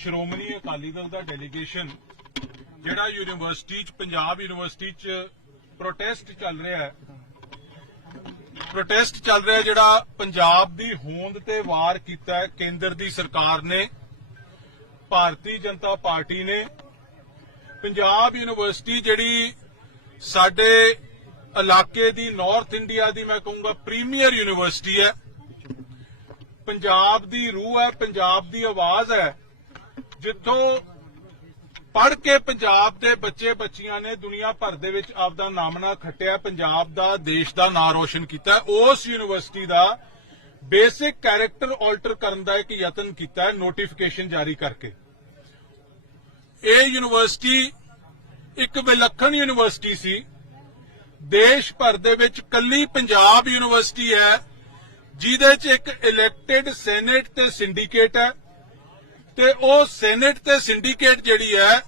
ਸ਼੍ਰੋਮਣੀ ਅਕਾਲੀ ਦਲ ਦਾ ਡੈਲੀਗੇਸ਼ਨ ਜਿਹੜਾ ਯੂਨੀਵਰਸਿਟੀ ਚ, ਪੰਜਾਬ ਯੂਨੀਵਰਸਿਟੀ ਚ ਪ੍ਰੋਟੈਸਟ ਚੱਲ ਰਿਹਾ ਹੈ। ਪ੍ਰੋਟੈਸਟ ਚੱਲ ਰਿਹਾ ਜਿਹੜਾ ਪੰਜਾਬ ਦੀ ਹੋਂਦ ਤੇ ਵਾਰ ਕੀਤਾ ਕੇਂਦਰ ਦੀ ਸਰਕਾਰ ਨੇ, ਭਾਰਤੀ ਜਨਤਾ ਪਾਰਟੀ ਨੇ। ਪੰਜਾਬ ਯੂਨੀਵਰਸਿਟੀ ਜਿਹੜੀ ਸਾਡੇ ਇਲਾਕੇ ਦੀ ਨਾਰਥ ਇੰਡੀਆ ਦੀ ਮੈਂ ਕਹੂੰਗਾ ਪ੍ਰੀਮੀਅਰ ਯੂਨੀਵਰਸਿਟੀ ਹੈ। ਪੰਜਾਬ ਦੀ ਰੂਹ ਹੈ, ਪੰਜਾਬ ਦੀ ਆਵਾਜ਼ ਹੈ। ਜਿੱਥੋਂ ਪੜ੍ਹ ਕੇ ਪੰਜਾਬ ਦੇ ਬੱਚੇ ਬੱਚੀਆਂ ਨੇ ਦੁਨੀਆ ਭਰ ਦੇ ਵਿੱਚ ਆਪਦਾ ਨਾਮਣਾ ਖੱਟਿਆ, ਪੰਜਾਬ ਦਾ, ਦੇਸ਼ ਦਾ ਨਾਂ ਰੋਸ਼ਨ ਕੀਤਾ, ਉਸ ਯੂਨੀਵਰਸਿਟੀ ਦਾ ਬੇਸਿਕ ਕੈਰੈਕਟਰ ਆਲਟਰ ਕਰਨ ਦਾ ਇੱਕ ਯਤਨ ਕੀਤਾ ਹੈ ਨੋਟੀਫਿਕੇਸ਼ਨ ਜਾਰੀ ਕਰਕੇ। ਇਹ ਯੂਨੀਵਰਸਿਟੀ ਇੱਕ ਵਿਲੱਖਣ ਯੂਨੀਵਰਸਿਟੀ ਸੀ। ਦੇਸ਼ ਭਰ ਦੇ ਵਿੱਚ ਕੱਲੀ ਪੰਜਾਬ ਯੂਨੀਵਰਸਿਟੀ ਹੈ, ਜਿਹਦੇ 'ਚ ਇੱਕ ਇਲੈਕਟਿਡ ਸੈਨੇਟ ਤੇ ਸਿੰਡੀਕੇਟ ਹੈ ਤੇ ਉਹ ਸੈਨੇਟ ਤੇ ਸਿੰਡੀਕੇਟ ਜਿਹੜੀ ਹੈ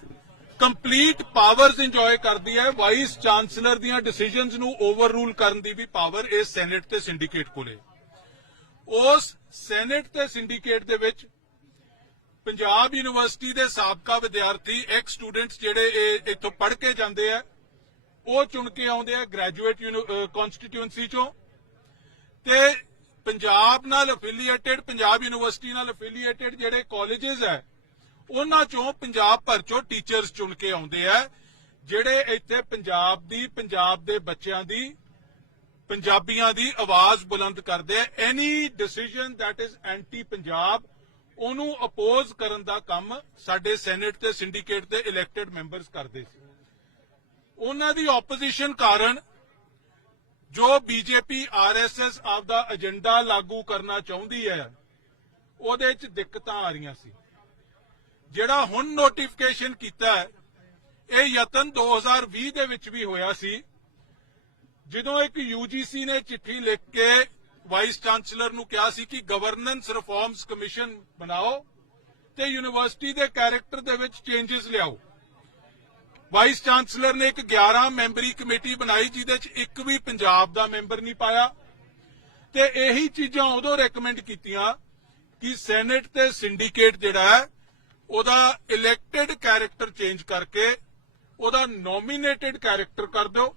ਕੰਪਲੀਟ ਪਾਵਰਸ ਇੰਜੋਏ ਕਰਦੀ ਹੈ ਵਾਈਸ ਚਾਂਸਲਰ ਦੀਆਂ ਡਿਸੀਜਨਸ ਨੂੰ ਓਵਰਰੂਲ ਕਰਨ ਦੀ ਵੀ ਪਾਵਰ ਇਸ ਸੈਨੇਟ ਤੇ ਸਿੰਡੀਕੇਟ ਕੋਲੇ। ਉਸ ਸੈਨੇਟ ਤੇ ਸਿੰਡੀਕੇਟ ਦੇ ਵਿੱਚ ਪੰਜਾਬ ਯੂਨੀਵਰਸਿਟੀ ਦੇ ਸਾਬਕਾ ਵਿਦਿਆਰਥੀ ਐਕਸ ਸਟੂਡੈਂਟਸ ਜਿਹੜੇ ਇਹ ਇੱਥੋਂ ਪੜ੍ਹ ਕੇ ਜਾਂਦੇ ਆ, ਉਹ ਚੁਣ ਕੇ ਆਉਂਦੇ ਆ ਗ੍ਰੈਜੂਏਟ ਕਨਸਟੀਟਿਊਐਂਸੀ ਚੋਂ। ਤੇ ਪੰਜਾਬ ਨਾਲ ਅਫੀਲੀਏਟਿਡ ਪੰਜਾਬ ਯੂਨੀਵਰਸਿਟੀ ਨਾਲ ਅਫੀਲੀਏਟਿਡ ਜਿਹੜੇ ਕਾਲਜਸ ਹੈ, ਉਹਨਾਂ ਚੋਂ ਪੰਜਾਬ ਭਰ ਚੋਂ ਟੀਚਰਸ ਚੁਣ ਕੇ ਆਉਂਦੇ ਆ, ਜਿਹੜੇ ਇੱਥੇ ਪੰਜਾਬ ਦੀ, ਪੰਜਾਬ ਦੇ ਬੱਚਿਆਂ ਦੀ, ਪੰਜਾਬੀਆਂ ਦੀ ਆਵਾਜ਼ ਬੁਲੰਦ ਕਰਦੇ ਆ। Any decision that is anti Punjab ਉਹਨੂੰ ਅਪੋਜ਼ ਕਰਨ ਦਾ ਕੰਮ ਸਾਡੇ ਸੈਨੇਟ ਤੇ ਸਿੰਡੀਕੇਟ ਦੇ ਇਲੈਕਟਿਡ ਮੈਂਬਰਸ ਕਰਦੇ ਸੀ। ਉਹਨਾਂ ਦੀ ਆਪੋਜੀਸ਼ਨ ਕਾਰਨ ਜੋ ਬੀਜੇਪੀ ਆਰਐਸਐਸ ਆਪਦਾ ਏਜੰਡਾ ਲਾਗੂ ਕਰਨਾ ਚਾਹੁੰਦੀ ਹੈ, ਉਹਦੇ 'ਚ ਦਿੱਕਤਾਂ ਆ ਰਹੀਆਂ ਸੀ। ਜਿਹੜਾ ਹੁਣ ਨੋਟੀਫਿਕੇਸ਼ਨ ਕੀਤਾ ਹੈ, ਇਹ ਯਤਨ 2020 ਦੇ ਵਿੱਚ ਵੀ ਹੋਇਆ ਸੀ। ਜਦੋਂ ਇੱਕ ਯੂਜੀਸੀ ਨੇ ਚਿੱਠੀ ਲਿਖ ਕੇ ਵਾਈਸ ਚਾਂਸਲਰ ਨੂੰ ਕਿਹਾ ਸੀ ਕਿ ਗਵਰਨੈਂਸ ਰਿਫਾਰਮਸ ਕਮਿਸ਼ਨ ਬਣਾਓ ਤੇ ਯੂਨੀਵਰਸਿਟੀ ਦੇ ਕੈਰੈਕਟਰ ਦੇ ਵਿੱਚ ਚੇਂਜਸ ਲਿਆਓ। ਵਾਈਸ ਚਾਂਸਲਰ ਨੇ ਇੱਕ 11 ਮੈਂਬਰੀ ਕਮੇਟੀ ਬਣਾਈ, ਜਿਹਦੇ 'ਚ ਇੱਕ ਵੀ ਪੰਜਾਬ ਦਾ ਮੈਂਬਰ ਨਹੀਂ ਪਾਇਆ। ਤੇ ਇਹੀ ਚੀਜ਼ਾਂ ਉਦੋਂ ਰეკਮੈਂਡ ਕੀਤੀਆਂ ਕਿ ਸੈਨੇਟ ਤੇ ਸਿੰਡੀਕੇਟ ਜਿਹੜਾ ਹੈ, ਉਹਦਾ ਇਲੈਕਟਿਡ ਕੈਰੈਕਟਰ ਚੇਂਜ ਕਰਕੇ ਉਹਦਾ ਨੋਮੀਨੇਟਿਡ ਕੈਰੈਕਟਰ ਕਰ ਦਿਓ।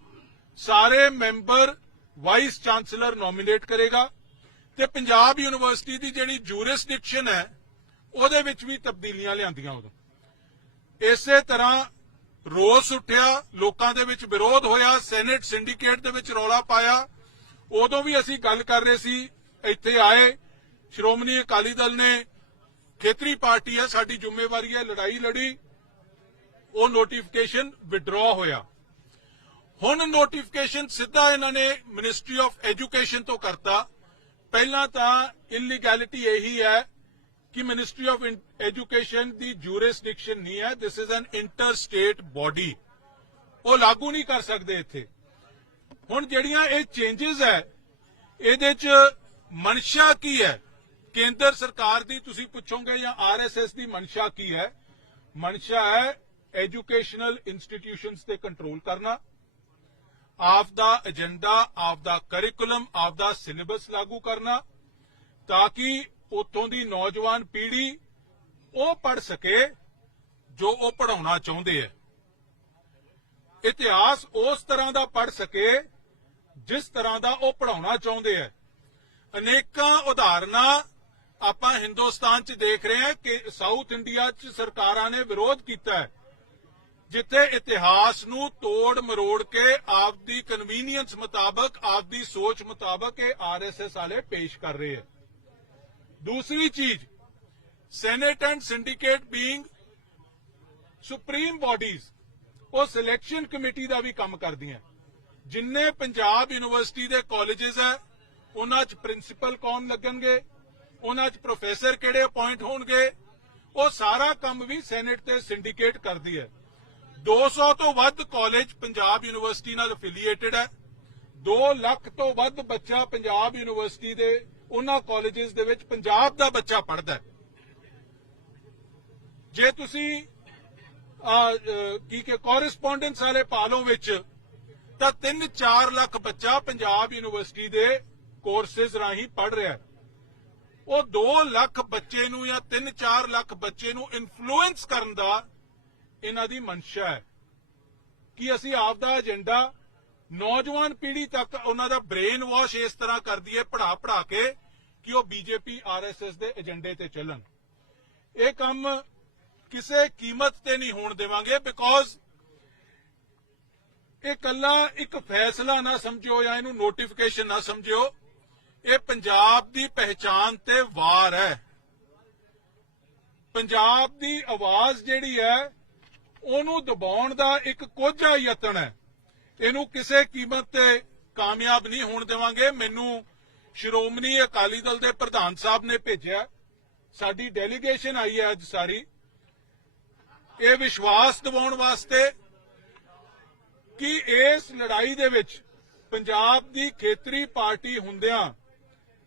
ਸਾਰੇ ਮੈਂਬਰ ਵਾਈਸ ਚਾਂਸਲਰ ਨੋਮੀਨੇਟ ਕਰੇਗਾ। ਤੇ ਪੰਜਾਬ ਯੂਨੀਵਰਸਿਟੀ ਦੀ ਜਿਹੜੀ ਜੂਰਿਸਡਿਕਸ਼ਨ ਹੈ, ਉਹਦੇ ਵਿੱਚ ਵੀ ਤਬਦੀਲੀਆਂ ਲਿਆਂਦੀਆਂ ਉਦੋਂ। ਇਸੇ ਤਰ੍ਹਾਂ ਰੋਸ ਉੱਠਿਆ, ਲੋਕਾਂ ਦੇ ਵਿੱਚ ਵਿਰੋਧ ਹੋਇਆ, ਸੈਨੇਟ ਸਿੰਡੀਕੇਟ ਦੇ ਵਿੱਚ ਰੌਲਾ ਪਾਇਆ। ਉਦੋਂ ਵੀ ਅਸੀਂ ਗੱਲ ਕਰ ਰਹੇ ਸੀ, ਇੱਥੇ ਆਏ, ਸ਼੍ਰੋਮਣੀ ਅਕਾਲੀ ਦਲ ਨੇ, ਖੇਤਰੀ ਪਾਰਟੀ ਹੈ ਸਾਡੀ ਜ਼ਿੰਮੇਵਾਰੀ ਹੈ ਲੜਾਈ ਲੜੀ, ਉਹ ਨੋਟੀਫਿਕੇਸ਼ਨ ਵਿਡਰਾ ਹੋਇਆ। ਹੁਣ ਨੋਟੀਫਿਕੇਸ਼ਨ ਸਿੱਧਾ ਇਹਨਾਂ ਨੇ ਮਿਨਿਸਟਰੀ ਆਫ ਐਜੂਕੇਸ਼ਨ ਤੋਂ ਕਰਤਾ। ਪਹਿਲਾਂ ਤਾਂ ਇਲੀਗੈਲਿਟੀ ਇਹੀ ਹੈ ਕਿ ਮਿਨਿਸਟਰੀ ਆਫ ਐਜੂਕੇਸ਼ਨ ਦੀ ਜੂਰਿਸਡਿਕਸ਼ਨ ਨਹੀਂ ਹੈ this is an inter state body ਉਹ ਲਾਗੂ ਨਹੀਂ ਕਰ ਸਕਦੇ ਇੱਥੇ। ਹੁਣ ਜਿਹੜੀਆਂ ਇਹ ਚੇਂਜਸ ਹੈ, ਇਹਦੇ ਚ ਮਨਸ਼ਾ ਕੀ ਹੈ? ਕੇਂਦਰ ਸਰਕਾਰ ਦੀ ਤੁਸੀਂ ਪੁੱਛੋਗੇ ਜਾਂ ਆਰਐਸਐਸ ਦੀ ਮਨਸ਼ਾ ਕੀ ਹੈ? ਮਨਸ਼ਾ ਹੈ ਐਜੂਕੇਸ਼ਨਲ ਇੰਸਟੀਟਿਊਸ਼ਨਸ ਤੇ ਕੰਟਰੋਲ ਕਰਨਾ। ਆਪ ਦਾ ਏਜੰਡਾ ਆਪ ਦਾ ਕਰਿਕੂਲਮ ਆਪ ਦਾ ਸਿਲੇਬਸ ਲਾਗੂ ਕਰਨਾ। ਤਾਂ ਕਿ ਉਤੋਂ ਦੀ ਨੌਜਵਾਨ ਪੀੜ੍ਹੀ ਉਹ ਪੜ ਸਕੇ ਜੋ ਉਹ ਪੜਾਉਣਾ ਚਾਹੁੰਦੇ ਹੈ ਇਤਿਹਾਸ ਉਸ ਤਰ੍ਹਾਂ ਦਾ ਪੜ ਸਕੇ ਜਿਸ ਤਰ੍ਹਾਂ ਦਾ ਉਹ ਪੜਾਉਣਾ ਚਾਹੁੰਦੇ ਹੈ ਅਨੇਕਾਂ ਉਦਾਹਰਨਾਂ ਆਪਾਂ ਹਿੰਦੁਸਤਾਨ 'ਚ ਦੇਖ ਰਹੇ ਹਾਂ ਕਿ ਸਾਊਥ ਇੰਡੀਆ 'ਚ ਸਰਕਾਰਾਂ ਨੇ ਵਿਰੋਧ ਕੀਤਾ ਹੈ ਜਿੱਥੇ ਇਤਿਹਾਸ ਨੂੰ ਤੋੜ ਮਰੋੜ ਕੇ ਆਪਦੀ ਕਨਵੀਨੀਅੰਸ ਮੁਤਾਬਕ, ਆਪਦੀ ਸੋਚ ਮੁਤਾਬਕ ਇਹ ਆਰਐਸਐਸ ਵਾਲੇ ਪੇਸ਼ ਕਰ ਰਹੇ ਹੈ ਦੂਸਰੀ ਚੀਜ਼ senate and syndicate being supreme bodies ਉਹ ਸਿਲੈਕਸ਼ਨ ਕਮੇਟੀ ਦਾ ਵੀ ਕੰਮ ਕਰਦੀਆਂ। ਜਿੰਨੇ ਪੰਜਾਬ ਯੂਨੀਵਰਸਿਟੀ ਦੇ ਕਾਲਜਸ ਹੈ, ਉਹਨਾਂ 'ਚ ਪ੍ਰਿੰਸੀਪਲ ਕੌਣ ਲੱਗਣਗੇ? ਉਹਨਾਂ 'ਚ ਪ੍ਰੋਫੈਸਰ ਕਿਹੜੇ ਅਪਾਇੰਟ ਹੋਣਗੇ? ਉਹ ਸਾਰਾ ਕੰਮ ਵੀ ਸੈਨੇਟ ਤੇ ਸਿੰਡੀਕੇਟ ਕਰਦੀ ਹੈ। 200 ਤੋਂ ਵੱਧ ਕਾਲਜ ਪੰਜਾਬ ਯੂਨੀਵਰਸਿਟੀ ਨਾਲ ਅਫੀਲੀਏਟਡ ਹੈ। 2 ਲੱਖ ਤੋਂ ਵੱਧ ਬੱਚਾ ਪੰਜਾਬ ਯੂਨੀਵਰਸਿਟੀ ਦੇ ਉਹਨਾਂ ਕਾਲਜਸ ਦੇ ਵਿੱਚ ਪੰਜਾਬ ਦਾ ਬੱਚਾ ਪੜਦਾ ਜੇ ਤੁਸੀਂ ਅਹ, ਕੀ ਕਿ ਕੋਰਸਪੋਂਡੈਂਸ ਵਾਲੇ ਪਾਲੋਂ ਵਿੱਚ ਤਾਂ 3-4 ਲੱਖ ਬੱਚਾ ਪੰਜਾਬ ਯੂਨੀਵਰਸਿਟੀ ਦੇ ਕੋਰਸਸ ਰਾਹੀਂ ਪੜ ਰਿਹਾ ਉਹ 2 ਲੱਖ ਬੱਚੇ ਨੂੰ ਜਾਂ 3-4 ਲੱਖ ਬੱਚੇ ਨੂੰ ਇਨਫਲੂਐਂਸ ਕਰਨ ਦਾ ਇਹਨਾਂ ਦੀ ਮਨਸ਼ਾ ਹੈ। ਕਿ ਅਸੀਂ ਆਪ ਦਾ ਏਜੰਡਾ ਨੌਜਵਾਨ ਪੀੜ੍ਹੀ ਤੱਕ ਉਹਨਾਂ ਦਾ ਬ੍ਰੇਨ ਵਾਸ਼ ਇਸ ਤਰ੍ਹਾਂ ਕਰਦੀ ਦਈਏ ਪੜਾ ਪੜਾ ਕੇ ਕਿ ਉਹ ਬੀਜੇਪੀ, ਆਰਐਸਐਸ ਦੇ ਏਜੰਡੇ ਤੇ ਚੱਲਣ। ਇਹ ਕੰਮ ਕਿਸੇ ਕੀਮਤ ਤੇ ਨਹੀਂ ਹੋਣ ਦੇਵਾਂਗੇ ਬਿਕੋਜ਼ ਇਹ ਕੱਲਾ ਇੱਕ ਫੈਸਲਾ ਨਾ ਸਮਝਿਓ ਜਾਂ ਇਹਨੂੰ ਨੋਟੀਫਿਕੇਸ਼ਨ ਨਾ ਸਮਝਿਓ, ਇਹ ਪੰਜਾਬ ਦੀ ਪਹਿਚਾਨ ਤੇ ਵਾਰ ਹੈ। ਪੰਜਾਬ ਦੀ ਆਵਾਜ਼ ਜਿਹੜੀ ਹੈ, ਉਹਨੂੰ ਦਬਾਉਣ ਦਾ ਇੱਕ ਕੋਝਾ ਯਤਨ ਹੈ। ਇਹਨੂੰ ਕਿਸੇ ਕੀਮਤ ਤੇ ਕਾਮਯਾਬ ਨਹੀਂ ਹੋਣ ਦੇਵਾਂਗੇ। ਮੈਨੂੰ ਸ਼੍ਰੋਮਣੀ ਅਕਾਲੀ ਦਲ ਦੇ ਪ੍ਰਧਾਨ ਸਾਹਿਬ ਨੇ ਭੇਜਿਆ। ਸਾਡੀ ਡੈਲੀਗੇਸ਼ਨ ਆਈ ਹੈ ਅੱਜ ਸਾਰੀ। ਇਹ ਵਿਸ਼ਵਾਸ ਦਿਵਾਉਣ ਵਾਸਤੇ ਕਿ ਇਸ ਲੜਾਈ ਦੇ ਵਿੱਚ ਪੰਜਾਬ ਦੀ ਖੇਤਰੀ ਪਾਰਟੀ ਹੁੰਦਿਆਂ,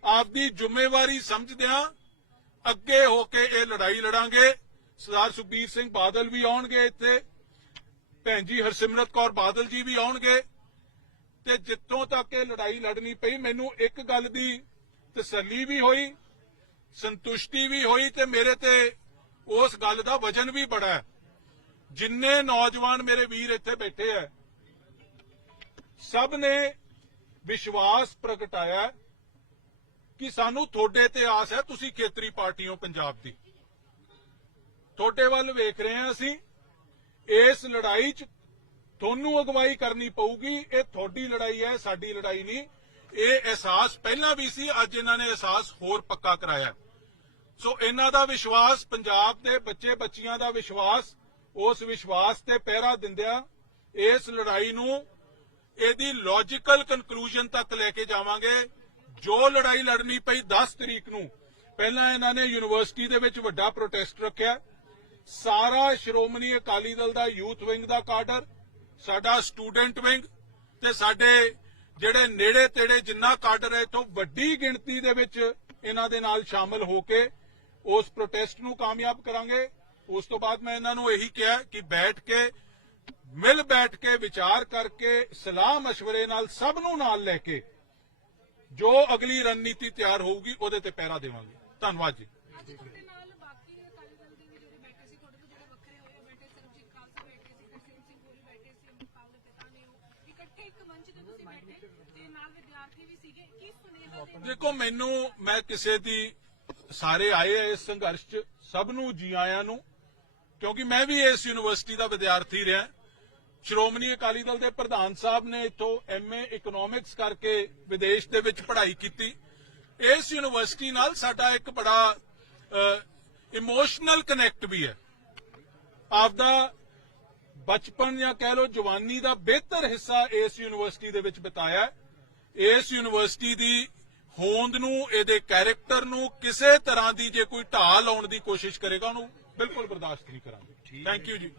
ਆਪਦੀ ਜ਼ਿੰਮੇਵਾਰੀ ਸਮਝਦਿਆਂ ਅੱਗੇ ਹੋ ਕੇ ਇਹ ਲੜਾਈ ਲੜਾਂਗੇ। ਸਰਦਾਰ ਸੁਖਬੀਰ ਸਿੰਘ ਬਾਦਲ ਵੀ ਆਉਣਗੇ ਇੱਥੇ। ਭੈਣ ਜੀ, ਹਰਸਿਮਰਤ ਕੌਰ ਬਾਦਲ ਜੀ ਵੀ ਆਉਣਗੇ ਤੇ ਜਿੱਥੋਂ ਤੱਕ ਇਹ ਲੜਾਈ ਲੜਨੀ ਪਈ, ਮੈਨੂੰ ਇੱਕ ਗੱਲ ਦੀ ਤਸੱਲੀ ਵੀ ਹੋਈ, ਸੰਤੁਸ਼ਟੀ ਵੀ ਹੋਈ ਤੇ ਮੇਰੇ ਤੇ ਉਸ ਗੱਲ ਦਾ ਵਜਨ ਵੀ ਬੜਾ ਹੈ। ਜਿੰਨੇ ਨੌਜਵਾਨ ਮੇਰੇ ਵੀਰ ਇੱਥੇ ਬੈਠੇ ਆ ਸਭ ਨੇ ਵਿਸ਼ਵਾਸ ਪ੍ਰਗਟਾਇਆ ਕਿ ਸਾਨੂੰ ਤੁਹਾਡੇ ਤੇ ਆਸ ਹੈ, ਤੁਸੀਂ ਖੇਤਰੀ ਪਾਰਟੀਆਂ ਪੰਜਾਬ ਦੀ। ਤੁਹਾਡੇ ਵੱਲ ਵੇਖ ਰਹੇ ਹਾਂ ਅਸੀਂ ਇਸ ਲੜਾਈ 'ਚ ਤੁਹਾਨੂੰ ਅਗਵਾਈ ਕਰਨੀ ਪਊਗੀ। ਇਹ ਤੁਹਾਡੀ ਲੜਾਈ ਹੈ, ਸਾਡੀ ਲੜਾਈ ਨਹੀਂ। ਇਹ ਅਹਿਸਾਸ ਪਹਿਲਾਂ ਵੀ ਸੀ, ਅੱਜ ਇਹਨਾਂ ਨੇ ਅਹਿਸਾਸ ਹੋਰ ਪੱਕਾ ਕਰਾਇਆ। ਸੋ ਇਹਨਾਂ ਦਾ ਵਿਸ਼ਵਾਸ, ਪੰਜਾਬ ਦੇ ਬੱਚੇ ਬੱਚੀਆਂ ਦਾ ਵਿਸ਼ਵਾਸ, ਉਸ ਵਿਸ਼ਵਾਸ ਤੇ ਪਹਿਰਾ ਦਿੰਦਿਆਂ ਇਸ ਲੜਾਈ ਨੂੰ ਇਹਦੀ ਲੌਜੀਕਲ ਕਨਕਲੂਜਨ ਤੱਕ ਲੈ ਕੇ ਜਾਵਾਂਗੇ। ਜੋ ਲੜਾਈ ਲੜਨੀ ਪਈ 10 ਤਰੀਕ ਨੂੰ, ਪਹਿਲਾਂ ਇਹਨਾਂ ਨੇ ਯੂਨੀਵਰਸਿਟੀ ਦੇ ਵਿੱਚ ਵੱਡਾ ਪ੍ਰੋਟੈਸਟ ਰੱਖਿਆ। ਸਾਰਾ ਸ਼੍ਰੋਮਣੀ ਅਕਾਲੀ ਦਲ ਦਾ ਯੂਥ ਵਿੰਗ ਦਾ ਕਾਡਰ, ਸਾਡਾ ਸਟੂਡੈਂਟ ਵਿੰਗ ਤੇ ਸਾਡੇ ਜਿਹੜੇ ਨੇੜੇ ਤੇੜੇ ਜਿੰਨਾ ਕਾਡਰ ਹੈ ਤੋਂ ਵੱਡੀ ਗਿਣਤੀ ਦੇ ਵਿੱਚ ਇਹਨਾਂ ਦੇ ਨਾਲ ਸ਼ਾਮਲ ਹੋ ਕੇ ਉਸ ਪ੍ਰੋਟੈਸਟ ਨੂੰ ਕਾਮਯਾਬ ਕਰਾਂਗੇ। ਉਸ ਤੋਂ ਬਾਅਦ ਮੈਂ ਇਹਨਾਂ ਨੂੰ ਇਹੀ ਕਿਹਾ ਕਿ ਬੈਠ ਕੇ, ਮਿਲ ਬੈਠ ਕੇ ਵਿਚਾਰ ਕਰਕੇ, ਸਲਾਹ مشਵਰੇ ਨਾਲ ਸਭ ਨੂੰ ਨਾਲ ਲੈ ਕੇ ਜੋ ਅਗਲੀ ਰਣਨੀਤੀ ਤਿਆਰ ਹੋਊਗੀ, ਉਹਦੇ ਤੇ ਪਹਿਰਾ ਦੇਵਾਂਗੇ। ਧੰਨਵਾਦ ਜੀ ਅੱਜ ਤੁਹਾਡੇ ਨਾਲ ਬਾਕੀ ਅਕਾਲੀ ਦਲ ਦੇ ਵੀ ਜਿਹੜੇ ਬੈਠੇ ਸੀ ਤੁਹਾਡੇ ਤੋਂ ਜਿਹੜੇ ਵੱਖਰੇ ਹੋਏ ਬੈਠੇ ਸਰਬਜੀਤ ਖਾਲਸਾ ਬੈਠੇ ਸੀ ਤਰਸੇਮ ਸਿੰਘ ਗੋਰੀ ਬੈਠੇ ਸੀ ਅੰਮ੍ਰਿਤਪਾਲ ਦੇ ਪਿਤਾ ਨੇ ਉਹ ਇਕੱਠੇ ਇੱਕ ਮੰਚ ਤੇ ਤੁਸੀਂ ਬੈਠੇ ਤੇ ਨਾਲ ਵਿਦਿਆਰਥੀ ਵੀ ਸੀਗੇ। ਕੀ ਸੁਨੇਹਾ ਦੇਖੋ, ਮੈਨੂੰ, ਮੈਂ ਕਿਸੇ ਦੀ, ਸਾਰੇ ਆਏ ਇਸ ਸੰਘਰਸ਼ 'ਚ, ਸਭ ਨੂੰ ਜੀ ਆਇਆਂ ਨੂੰ, ਕਿਉਂਕਿ ਮੈਂ ਵੀ ਇਸ ਯੂਨੀਵਰਸਿਟੀ ਦਾ ਵਿਦਿਆਰਥੀ ਰਿਹਾ। ਸ਼੍ਰੋਮਣੀ ਅਕਾਲੀ ਦਲ ਦੇ ਪ੍ਰਧਾਨ ਸਾਹਿਬ ਨੇ ਇੱਥੋਂ ਐਮਏ ਇਕਨੋਮਿਕਸ ਕਰਕੇ ਵਿਦੇਸ਼ ਦੇ ਵਿੱਚ ਪੜ੍ਹਾਈ ਕੀਤੀ। ਇਸ ਯੂਨੀਵਰਸਿਟੀ ਨਾਲ ਸਾਡਾ ਇੱਕ ਬੜਾ ਇਮੋਸ਼ਨਲ ਕਨੈਕਟ ਵੀ ਹੈ। ਆਪਦਾ ਬਚਪਨ ਜਾਂ ਕਹਿ ਲਓ ਜਵਾਨੀ ਦਾ ਬਿਹਤਰ ਹਿੱਸਾ ਇਸ ਯੂਨੀਵਰਸਿਟੀ ਦੇ ਵਿੱਚ ਬਿਤਾਇਆ ਹੈ। ਇਸ ਯੂਨੀਵਰਸਿਟੀ ਦੀ ਹੋਂਦ ਨੂੰ ਇਹਦੇ ਕੈਰੈਕਟਰ ਨੂੰ ਕਿਸੇ ਤਰ੍ਹਾਂ ਦੀ ਜੇ ਕੋਈ ਢਾਲ ਲਾਉਣ ਦੀ ਕੋਸ਼ਿਸ਼ ਕਰੇਗਾ ਉਹਨੂੰ ਬਿਲਕੁਲ ਬਰਦਾਸ਼ਤ ਨਹੀਂ ਕਰਾਂਗੇ। ਥੈਂਕ ਯੂ ਜੀ।